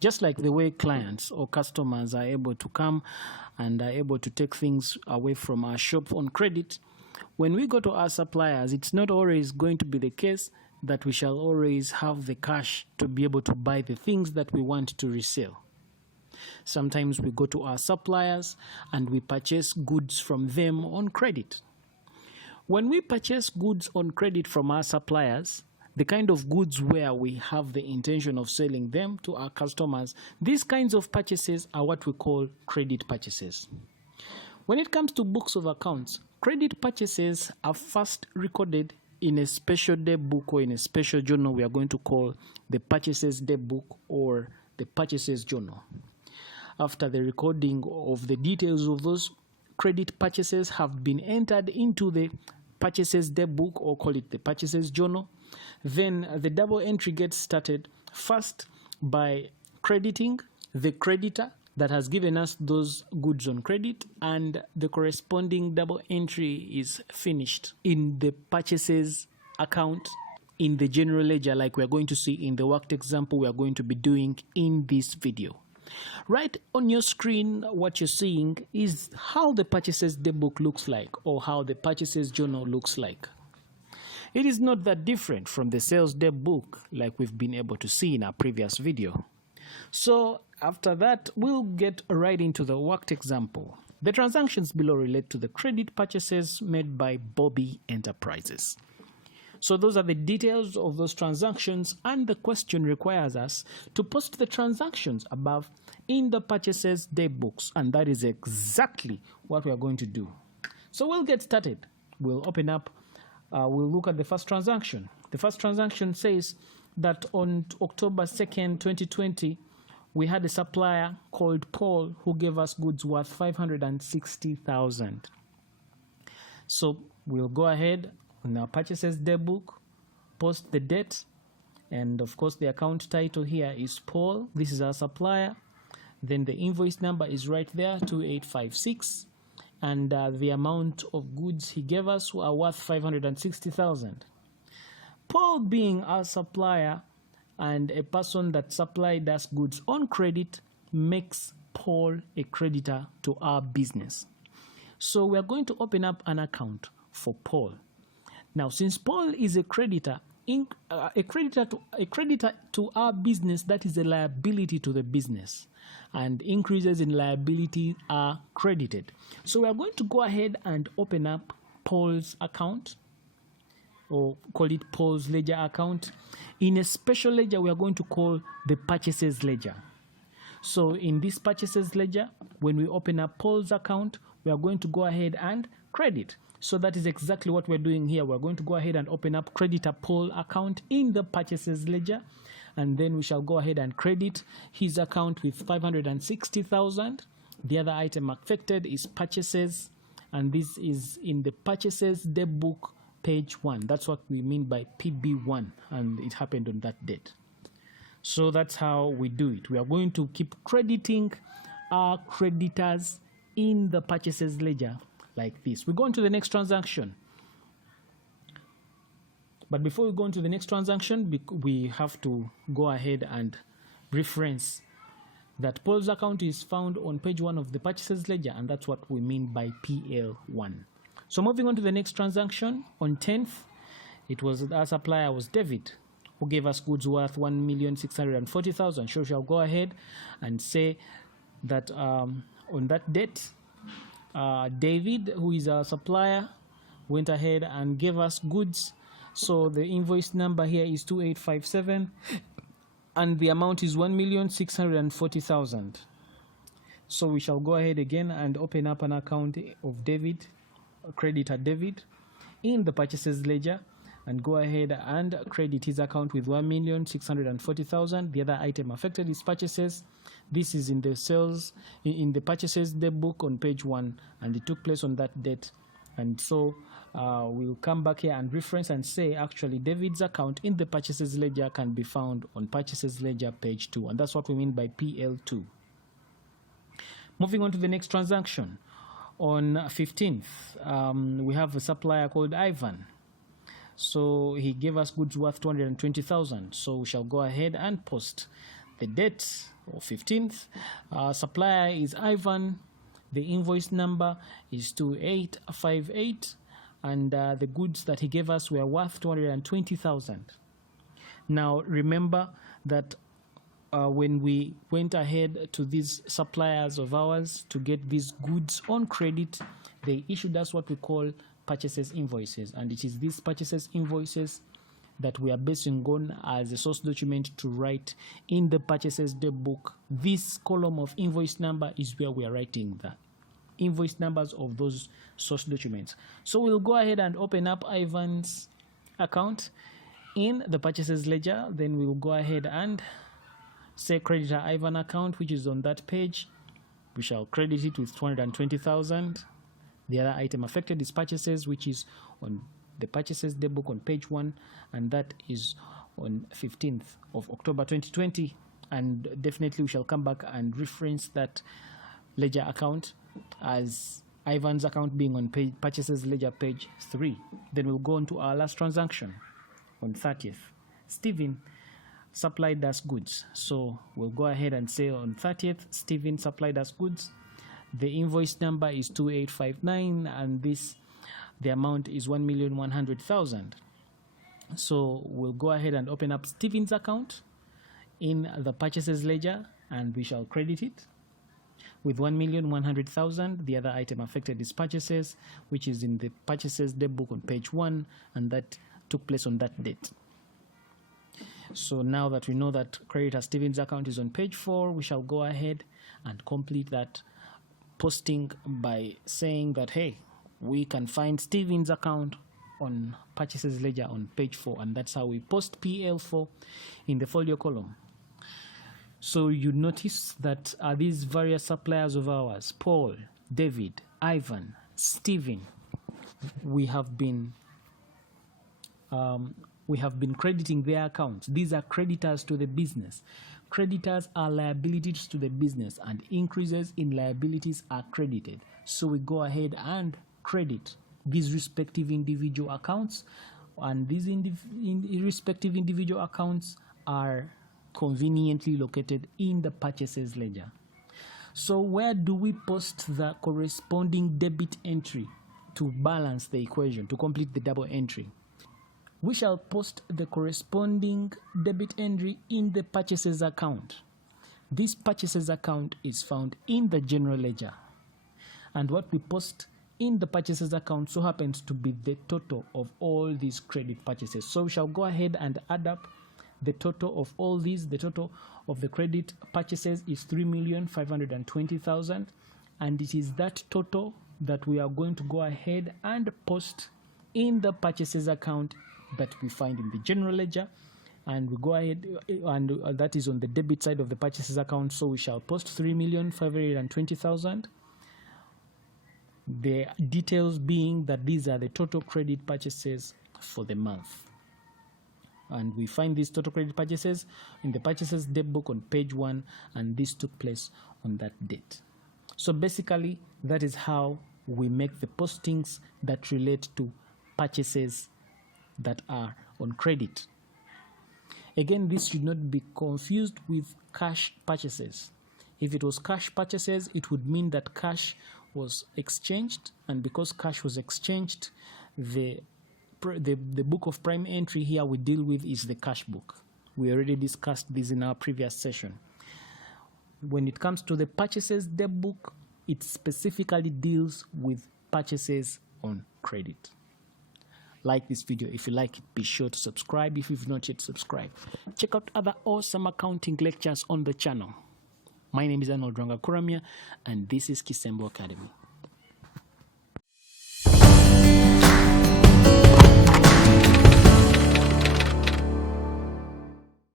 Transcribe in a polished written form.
Just like the way clients or customers are able to come and are able to take things away from our shop on credit, when we go to our suppliers, it's not always going to be the case that we shall always have the cash to be able to buy the things that we want to resell. Sometimes we go to our suppliers and we purchase goods from them on credit. When we purchase goods on credit from our suppliers, the kind of goods where we have the intention of selling them to our customers, these kinds of purchases are what we call credit purchases. When it comes to books of accounts, credit purchases are first recorded in a special day book or in a special journal we are going to call the Purchases Day Book or the Purchases Journal. After the recording of the details of those credit purchases have been entered into the Purchases Day Book, or call it the Purchases Journal, then the double entry gets started first by crediting the creditor that has given us those goods on credit, and the corresponding double entry is finished in the purchases account in the general ledger, like we are going to see in the worked example we are going to be doing in this video. Right on your screen, what you're seeing is how the Purchases Day Book looks like, or how the Purchases Journal looks like. It is not that different from the Sales Day Book like we've been able to see in our previous video. So after that, we'll get right into the worked example. The transactions below relate to the credit purchases made by Bobby Enterprises. So those are the details of those transactions, and the question requires us to post the transactions above in the Purchases Day Books, and that is exactly what we are going to do. So we'll get started. We'll open up, we'll look at the first transaction. The first transaction says that on October 2nd, 2020, we had a supplier called Paul who gave us goods worth 560,000. So we'll go ahead on our Purchases Day Book, post the date, and of course the account title here is Paul. This is our supplier. Then the invoice number is right there, 2856, and the amount of goods he gave us are worth 560,000. Paul, being our supplier and a person that supplied us goods on credit, makes Paul a creditor to our business. So we are going to open up an account for Paul. Now, since Paul is a creditor, a creditor to our business, that is a liability to the business, and increases in liability are credited. So we are going to go ahead and open up Paul's account, or call it Paul's ledger account, in a special ledger we are going to call the Purchases Ledger. So in this Purchases Ledger, when we open up Paul's account, we are going to go ahead and credit. So that is exactly what we're doing here. We're going to go ahead and open up creditor Paul account in the Purchases Ledger, and then we shall go ahead and credit his account with 560,000. The other item affected is purchases, and this is in the Purchases Day Book, page 1. That's what we mean by PB1, and it happened on that date. So that's how we do it. We are going to keep crediting our creditors in the Purchases Ledger like this. We go on to the next transaction. But before we go on to the next transaction, we have to go ahead and reference that Paul's account is found on page 1 of the Purchases Ledger, and that's what we mean by PL1. So moving on to the next transaction, on 10th, it was our supplier was David, who gave us goods worth 1,640,000. So we shall go ahead and say that on that date, David, who is our supplier, went ahead and gave us goods. So the invoice number here is 2857, and the amount is 1,640,000. So we shall go ahead again and open up an account of David, creditor David, in the Purchases Ledger, and go ahead and credit his account with 1,640,000. The other item affected is purchases. This is in the sales, in the Purchases Day Book on page 1, and it took place on that date. And so we'll come back here and reference and say actually David's account in the Purchases Ledger can be found on Purchases Ledger page 2, and that's what we mean by PL2. Moving on to the next transaction. On 15th, we have a supplier called Ivan. So he gave us goods worth 220,000. So we shall go ahead and post the date or 15th. Supplier is Ivan. The invoice number is 2858, and the goods that he gave us were worth 220,000. Now remember that when we went ahead to these suppliers of ours to get these goods on credit, they issued us what we call purchases invoices, and it is these purchases invoices that we are basing on as a source document to write in the purchases daybook. This column of invoice number is where we are writing the invoice numbers of those source documents. So we'll go ahead and open up Ivan's account in the purchases ledger. Then we'll go ahead and say creditor Ivan account, which is on that page. We shall credit it with 220,000. The other item affected is purchases, which is on the purchases daybook on page 1, and that is on 15th of October 2020. And definitely we shall come back and reference that ledger account as Ivan's account being on page purchases ledger page 3. Then we'll go on to our last transaction on 30th. Stephen supplied us goods, so we'll go ahead and say on 30th Stephen supplied us goods. The invoice number is 2859, and the amount is 1,100,000. So we'll go ahead and open up Stephen's account in the purchases ledger, and we shall credit it with 1,100,000. The other item affected is purchases, which is in the purchases daybook on page 1, and that took place on that date. So now that we know that creditor Stephen's account is on page 4, we shall go ahead and complete that posting by saying that, hey, we can find Stephen's account on purchases ledger on page 4, and that's how we post PL4 in the folio column. So you notice that these various suppliers of ours, Paul, David, Ivan, Stephen, we have been crediting their accounts. These are creditors to the business. Creditors are liabilities to the business, and increases in liabilities are credited. So we go ahead and credit these respective individual accounts, and these respective individual accounts are conveniently located in the purchases ledger. So where do we post the corresponding debit entry to balance the equation, to complete the double entry? We shall post the corresponding debit entry in the purchases account. This purchases account is found in the general ledger, and what we post in the purchases account so happens to be the total of all these credit purchases. So we shall go ahead and add up the total of all these. The total of the credit purchases is 3,520,000, and it is that total that we are going to go ahead and post in the purchases account that we find in the general ledger. And we go ahead and that is on the debit side of the purchases account. So we shall post 3,520,000. The details being that these are the total credit purchases for the month. And we find these total credit purchases in the purchases daybook on page 1, and this took place on that date. So basically, that is how we make the postings that relate to purchases that are on credit. Again, this should not be confused with cash purchases. If it was cash purchases, it would mean that cash was exchanged, and because cash was exchanged, the book of prime entry here we deal with is the cash book. We already discussed this in our previous session. When it comes to the purchases daybook, it specifically deals with purchases on credit. Like this video if you like it. Be sure to subscribe if you've not yet subscribed. Check out other awesome accounting lectures on the channel. My name is Arnold Ranga Kuramia, and this is Kisembo Academy.